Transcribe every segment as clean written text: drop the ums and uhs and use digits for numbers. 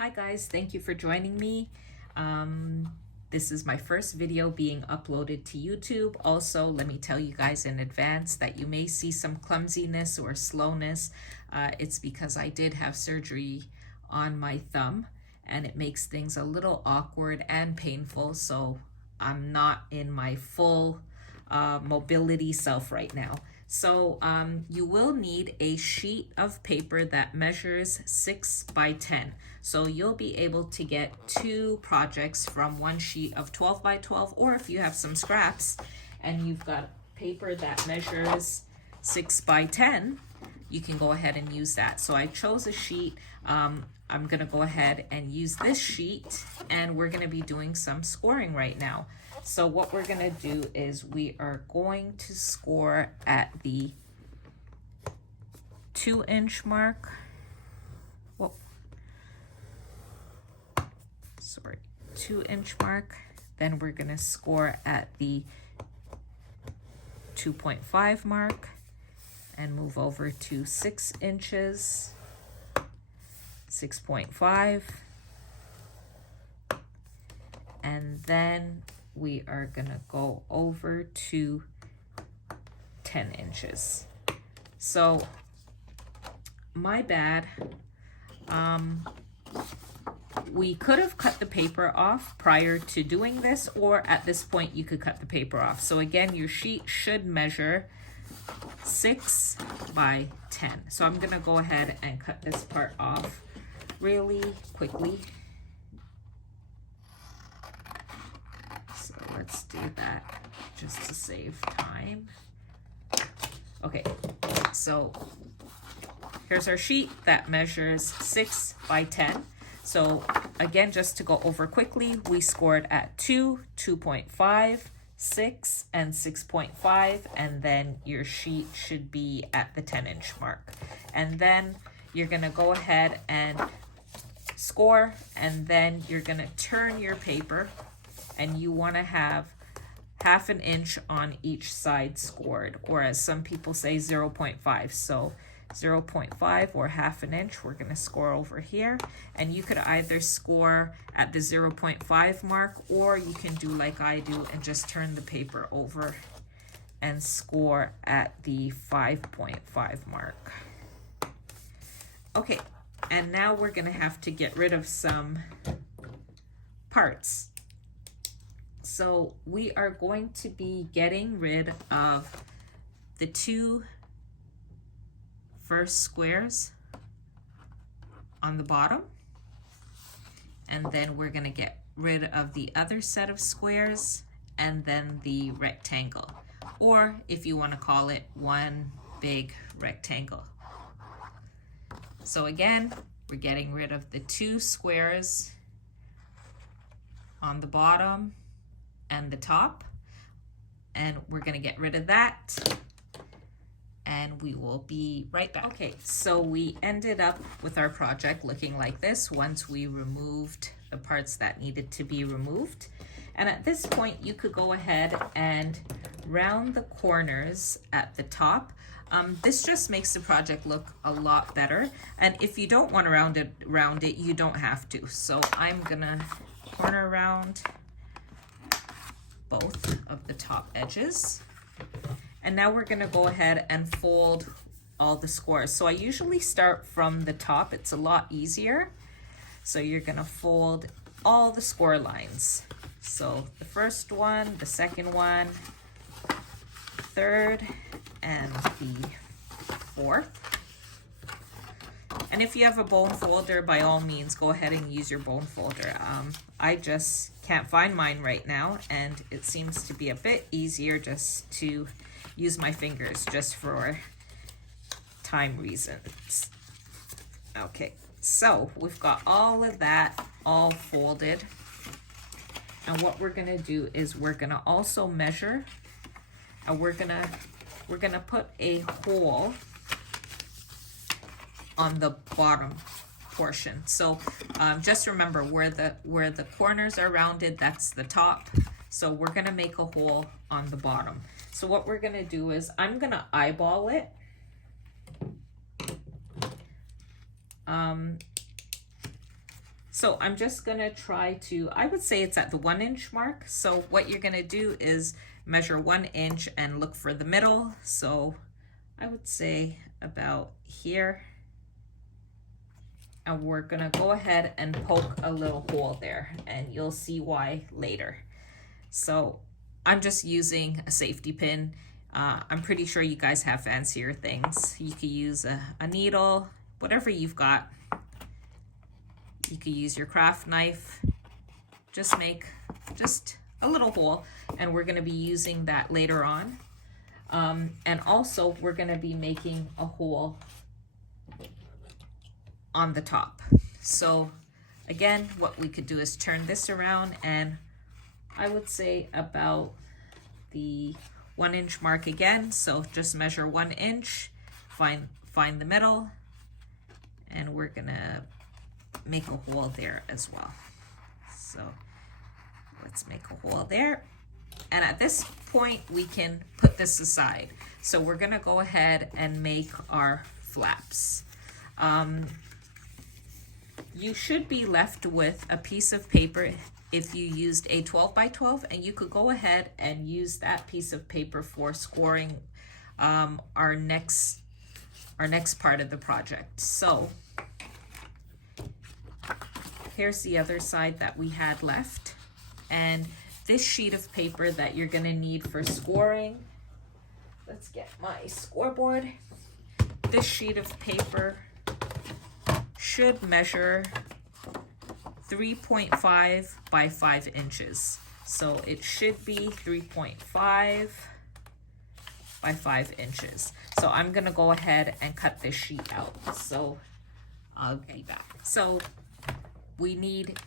Hi guys, thank you for joining me. This is my first video being uploaded to YouTube. Also, let me tell you guys in advance that you may see some clumsiness or slowness. It's because I did have surgery on my thumb and it makes things a little awkward and painful, so I'm not in my full mobility self right now. So you will need a sheet of paper that measures 6 by 10. So you'll be able to get 2 projects from one sheet of 12 by 12, or if you have some scraps and you've got paper that measures 6 by 10, you can go ahead and use that. So I chose a sheet. I'm gonna go ahead and use this sheet, and we're gonna be doing some scoring right now. So what we're gonna do is we are going to score at the 2-inch mark. Whoa. Sorry, 2-inch mark. Then we're gonna score at the 2.5 mark and move over to 6 inches, 6.5, and then we are gonna go over to 10 inches. So my bad. We could have cut the paper off prior to doing this, or at this point you could cut the paper off. So again, your sheet should measure 6 by 10. So I'm gonna go ahead and cut this part off really quickly. So let's do that just to save time. Okay, so here's our sheet that measures 6 by 10. So again, just to go over quickly, we scored at 2, 2.5, 6, and 6.5, and then your sheet should be at the 10-inch mark. And then you're gonna go ahead and score, and then you're gonna turn your paper, and you wanna have 1/2 inch on each side scored, or as some people say, 0.5. So 0.5 or 1/2 inch, we're gonna score over here. And you could either score at the 0.5 mark, or you can do like I do and just turn the paper over and score at the 5.5 mark. Okay, and now we're gonna have to get rid of some parts. So we are going to be getting rid of the 2 first squares on the bottom, and then we're going to get rid of the other set of squares, and then the rectangle, or if you want to call it one big rectangle. So again, we're getting rid of the 2 squares on the bottom and the top, and we're going to get rid of that, and we will be right back. Okay, so we ended up with our project looking like this once we removed the parts that needed to be removed. And at this point, you could go ahead and round the corners at the top. This just makes the project look a lot better. And if you don't want to round it, you don't have to. So I'm gonna corner round both of the top edges. And now we're gonna go ahead and fold all the scores. So I usually start from the top, it's a lot easier. So you're gonna fold all the score lines. So the first one, the second one, third, and the fourth. And if you have a bone folder, by all means, go ahead and use your bone folder. I just can't find mine right now, and it seems to be a bit easier just to use my fingers just for time reasons. Okay, so we've got all of that all folded. And what we're gonna do is we're gonna also measure, and we're gonna put a hole on the bottom portion. So just remember where the corners are rounded, that's the top. So we're gonna make a hole on the bottom. So what we're gonna do is I'm gonna eyeball it. So I'm just gonna try to, I would say it's at the 1 inch mark. So what you're gonna do is measure 1 inch and look for the middle. So I would say about here. And we're gonna go ahead and poke a little hole there, and you'll see why later. So I'm just using a safety pin. I'm pretty sure you guys have fancier things. You could use a needle, whatever you've got. You could use your craft knife. Just make just a little hole, and we're gonna be using that later on. And also we're gonna be making a hole on the top. So again, what we could do is turn this around, and I would say about the 1 inch mark again. So just measure 1 inch, find the middle, and we're gonna make a hole there as well. So let's make a hole there. And at this point, we can put this aside. So we're gonna go ahead and make our flaps. You should be left with a piece of paper if you used a 12 by 12, and you could go ahead and use that piece of paper for scoring our next part of the project. So here's the other side that we had left, and this sheet of paper that you're gonna need for scoring. Let's get my scoreboard. This sheet of paper should measure 3.5 by 5 inches. So it should be 3.5 by 5 inches. So I'm gonna go ahead and cut this sheet out. So I'll be back. So we need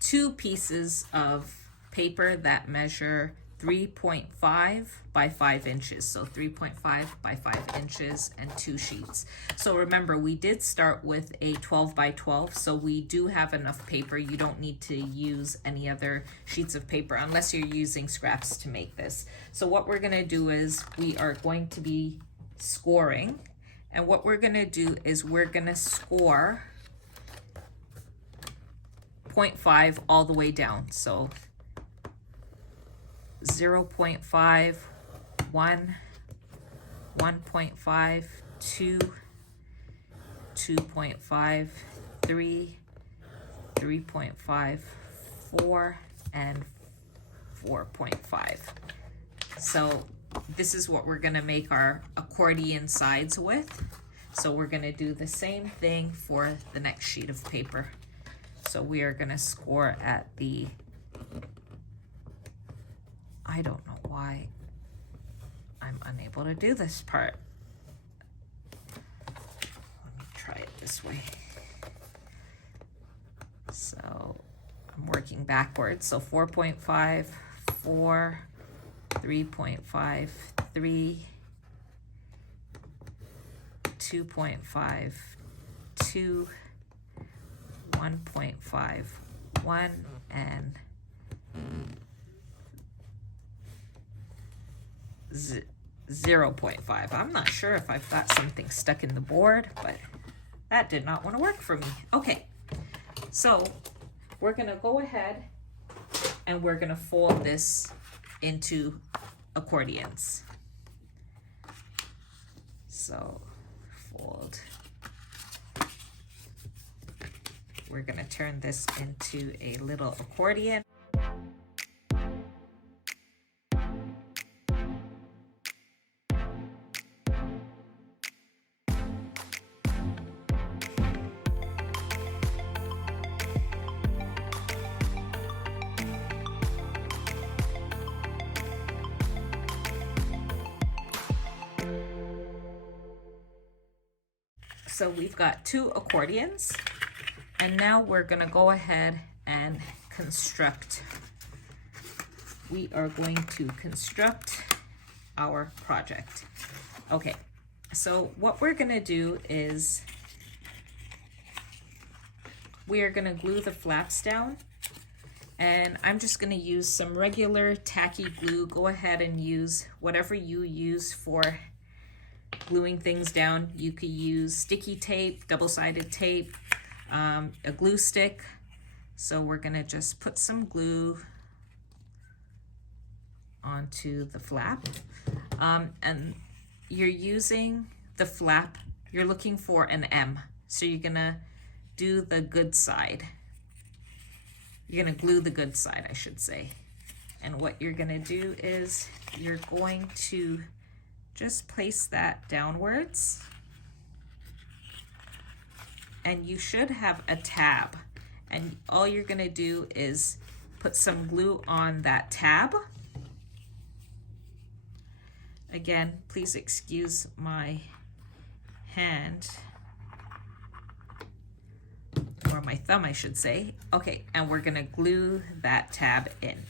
2 pieces of paper that measure 3.5 by 5 inches. So 3.5 by 5 inches and 2 sheets. So remember, we did start with a 12 by 12, so we do have enough paper. You don't need to use any other sheets of paper unless you're using scraps to make this. So what we're gonna do is we are going to be scoring, and what we're gonna do is we're gonna score 0.5 all the way down. So 0.5, 1, 1.5, 2, 2.5, 3, 3.5, 4, and 4.5. So this is what we're gonna make our accordion sides with. So we're gonna do the same thing for the next sheet of paper. So we are gonna score at the, I don't know why I'm unable to do this part. Let me try it this way. So I'm working backwards. So 4.5, 4, 3.5, 3, 2.5, 2, 1.5, 1, and 0.5. I'm not sure if I've got something stuck in the board, but that did not want to work for me. Okay, so we're gonna go ahead and we're gonna fold this into accordions. So fold. We're gonna turn this into a little accordion. So we've got 2 accordions, and now we're gonna go ahead and construct. We are going to construct our project. Okay, so what we're gonna do is we are gonna glue the flaps down, and I'm just gonna use some regular tacky glue. Go ahead and use whatever you use for gluing things down. You could use sticky tape, double-sided tape, a glue stick. So we're gonna just put some glue onto the flap. And you're using the flap, you're looking for an M. So you're gonna do the good side. You're gonna glue the good side, I should say. And what you're gonna do is you're going to just place that downwards. And you should have a tab. And all you're gonna do is put some glue on that tab. Again, please excuse my hand, or my thumb, I should say. Okay, and we're gonna glue that tab in.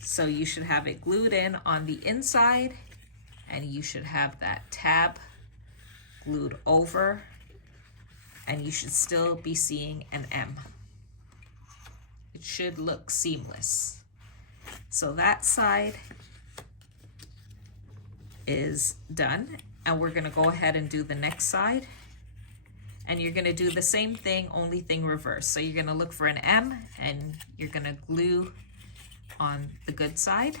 So you should have it glued in on the inside, and you should have that tab glued over, and you should still be seeing an M. It should look seamless. So that side is done, and we're gonna go ahead and do the next side. And you're gonna do the same thing, only thing reverse. So you're gonna look for an M, and you're gonna glue on the good side.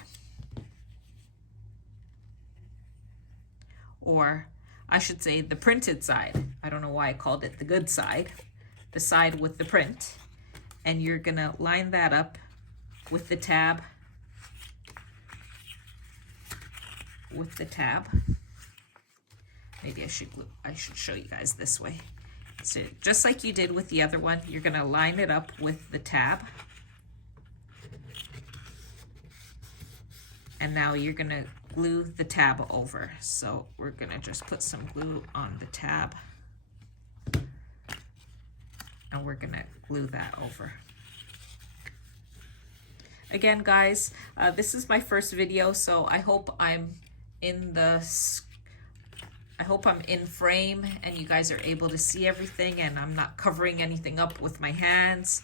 Or I should say the printed side. I don't know why I called it the good side. The side with the print. And you're gonna line that up with the tab. Maybe I should show you guys this way. So just like you did with the other one, you're gonna line it up with the tab. And now you're gonna glue the tab over. So we're gonna just put some glue on the tab. And we're gonna glue that over. Again, guys, this is my first video, so I hope I'm in frame and you guys are able to see everything and I'm not covering anything up with my hands.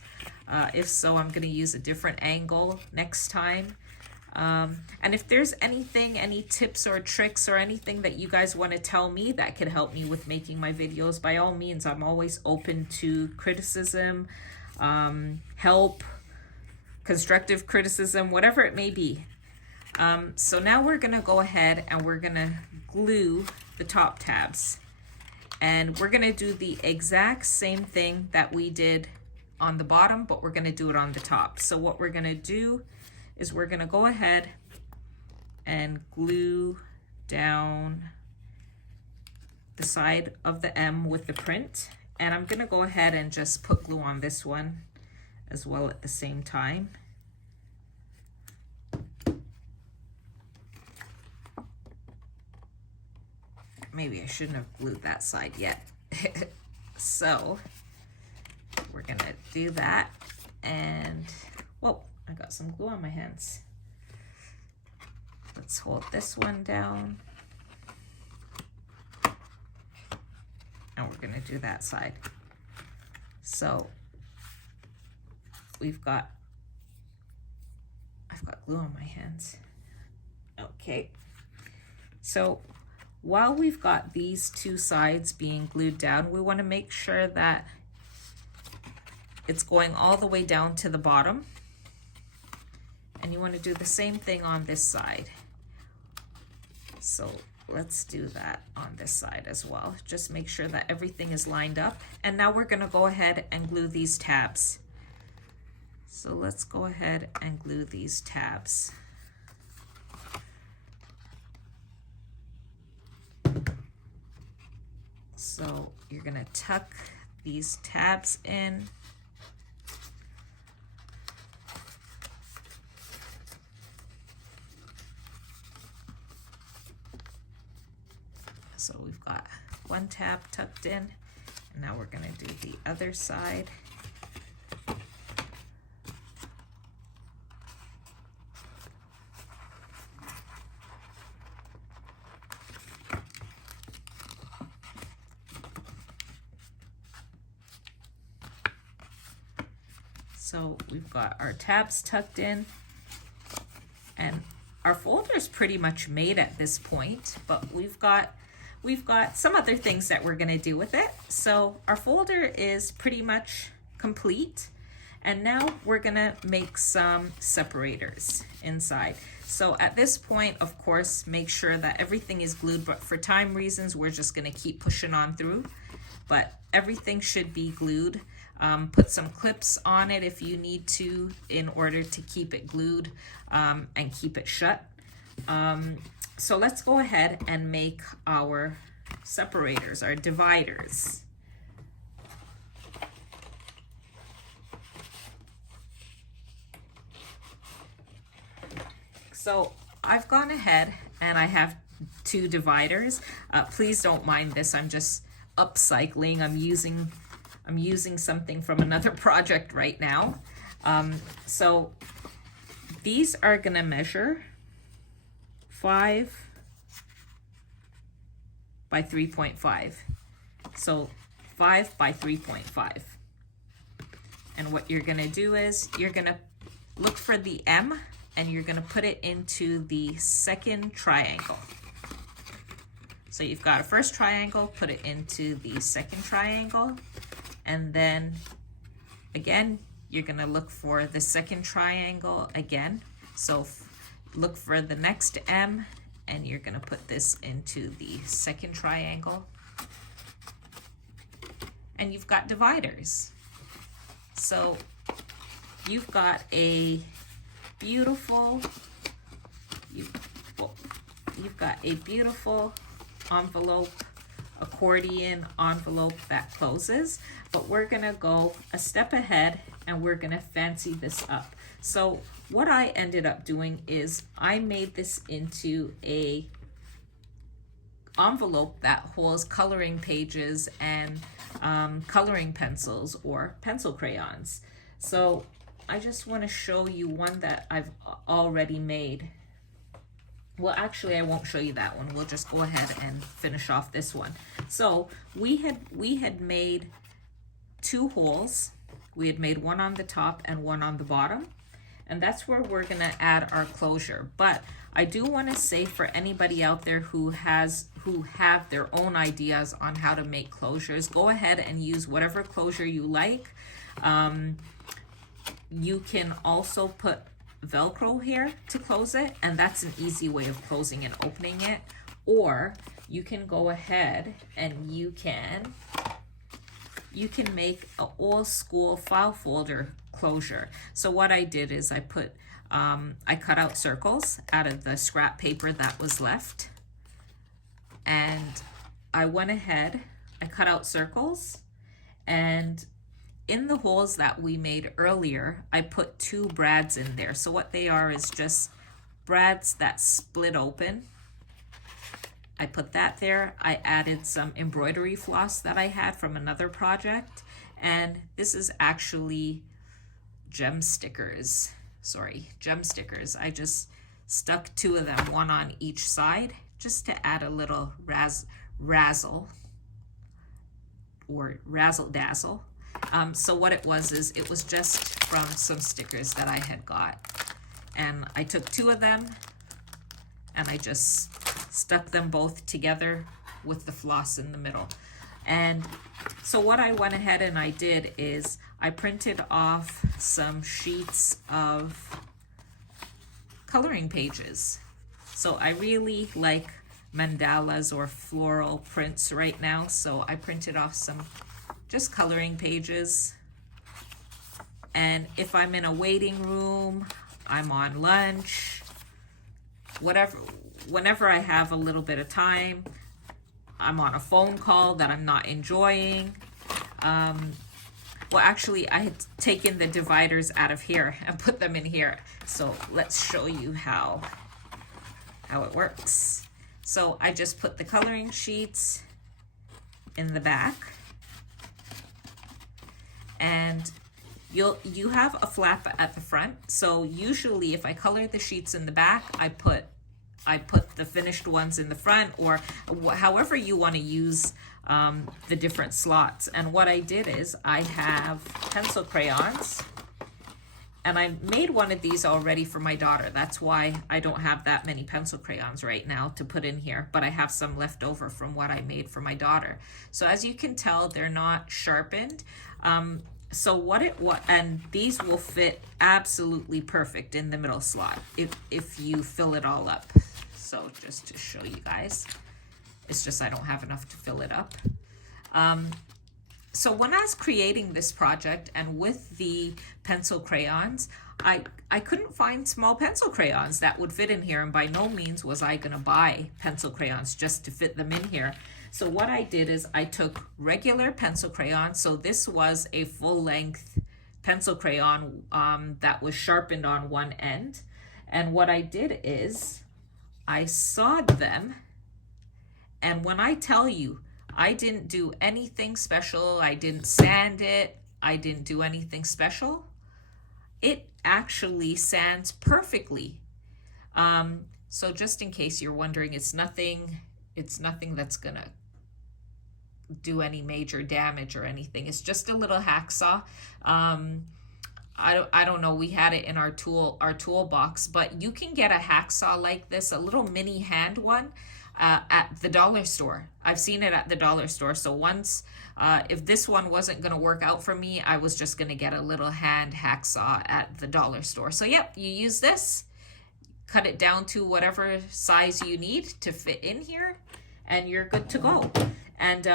If so, I'm going to use a different angle next time. And if there's anything, any tips or tricks or anything that you guys want to tell me that could help me with making my videos, by all means, I'm always open to criticism, help, constructive criticism, whatever it may be. So now we're gonna go ahead and we're gonna glue the top tabs. And we're gonna do the exact same thing that we did on the bottom, but we're gonna do it on the top. So what we're gonna do is we're gonna go ahead and glue down the side of the M with the print. And I'm gonna go ahead and just put glue on this one as well at the same time. Maybe I shouldn't have glued that side yet. So we're gonna do that, and whoa, I got some glue on my hands. Let's hold this one down. And we're gonna do that side. So I've got glue on my hands. Okay, so while we've got these two sides being glued down, we want to make sure that it's going all the way down to the bottom. And you want to do the same thing on this side. So let's do that on this side as well. Just make sure that everything is lined up. And now we're going to go ahead and glue these tabs. So let's go ahead and glue these tabs. So you're gonna tuck these tabs in. So we've got one tab tucked in, and now we're gonna do the other side. So we've got our tabs tucked in, and our folder is pretty much made at this point, but we've got some other things that we're gonna do with it. So our folder is pretty much complete, And now we're gonna make some separators inside. So at this point, of course, make sure that everything is glued, but for time reasons, we're just gonna keep pushing on through. But everything should be glued. Put some clips on it if you need to in order to keep it glued and keep it shut. So let's go ahead and make our separators, our dividers. So I've gone ahead and I have 2 dividers. Please don't mind this, I'm just upcycling. I'm using something from another project right now. So these are gonna measure 5 by 3.5. So 5 by 3.5. And what you're gonna do is you're gonna look for the M and you're gonna put it into the second triangle. So you've got a first triangle, put it into the second triangle, and then again, you're gonna look for the second triangle again. So look for the next M, and you're gonna put this into the second triangle. And you've got dividers. So you've got a beautiful, you've got a beautiful envelope, accordion envelope that closes, but we're gonna go a step ahead and we're gonna fancy this up. So what I ended up doing is I made this into a envelope that holds coloring pages and coloring pencils or pencil crayons. So I just want to show you one that I've already made. Well, actually, I won't show you that one. We'll just go ahead and finish off this one. So we had made 2 holes. We had made one on the top and one on the bottom. And that's where we're going to add our closure. But I do want to say for anybody out there who have their own ideas on how to make closures, go ahead and use whatever closure you like. You can also put Velcro here to close it, and that's an easy way of closing and opening it. Or you can go ahead and you can make an old school file folder closure. So what I did is I cut out circles out of the scrap paper that was left, and I went ahead, I cut out circles, and in the holes that we made earlier, I put 2 brads in there. So what they are is just brads that split open. I put that there. I added some embroidery floss that I had from another project. And this is actually gem stickers. Sorry, gem stickers. I just stuck 2 of them, one on each side, just to add a little razzle or razzle dazzle. So what it was is it was just from some stickers that I had got. And I took 2 of them and I just stuck them both together with the floss in the middle. And so what I went ahead and I did is I printed off some sheets of coloring pages. So I really like mandalas or floral prints right now. So I printed off some just coloring pages. And if I'm in a waiting room, I'm on lunch, whenever I have a little bit of time, I'm on a phone call that I'm not enjoying. Well, actually, I had taken the dividers out of here and put them in here. So let's show you how it works. So I just put the coloring sheets in the back. And you have a flap at the front. So usually if I color the sheets in the back, I put the finished ones in the front, or however you want to use the different slots. And what I did is I have pencil crayons, and I made one of these already for my daughter. That's why I don't have that many pencil crayons right now to put in here, but I have some left over from what I made for my daughter. So as you can tell, they're not sharpened. so and these will fit absolutely perfect in the middle slot if you fill it all up. So just to show you guys, it's just I don't have enough to fill it up. So when I was creating this project and with the pencil crayons, I couldn't find small pencil crayons that would fit in here, and by no means was I gonna buy pencil crayons just to fit them in here. So what I did is I took regular pencil crayons. So this was a full-length pencil crayon that was sharpened on one end. And what I did is I sawed them. And when I tell you, I didn't do anything special, I didn't sand it, I didn't do anything special, it actually sands perfectly. So just in case you're wondering, it's nothing that's gonna do any major damage or anything. It's just a little hacksaw. I don't know, we had it in our toolbox, but you can get a hacksaw like this, a little mini hand one, at the dollar store. I've seen it at the dollar store. So once, if this one wasn't going to work out for me, I was just going to get a little hand hacksaw at the dollar store. So yep, you use this, cut it down to whatever size you need to fit in here, and you're good to go. And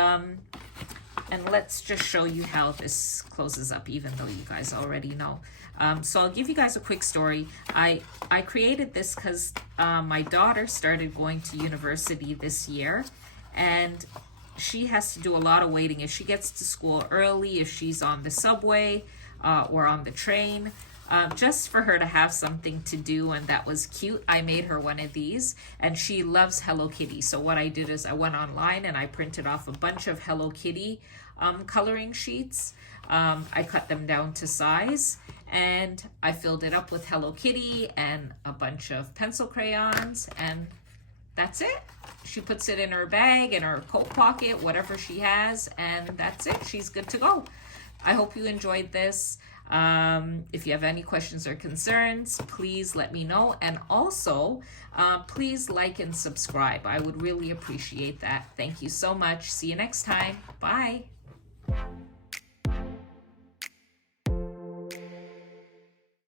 let's just show you how this closes up, even though you guys already know. So I'll give you guys a quick story. I created this because my daughter started going to university this year, and she has to do a lot of waiting. If she gets to school early, if she's on the subway or on the train, just for her to have something to do, and that was cute. I made her one of these, and she loves Hello Kitty. So what I did is I went online and I printed off a bunch of Hello Kitty coloring sheets. I cut them down to size, and I filled it up with Hello Kitty and a bunch of pencil crayons, and that's it. She puts it in her bag, in her coat pocket, whatever she has, and that's it. She's good to go. I hope you enjoyed this. If you have any questions or concerns, please let me know. And also, please like and subscribe. I would really appreciate that. Thank you so much. See you next time. Bye.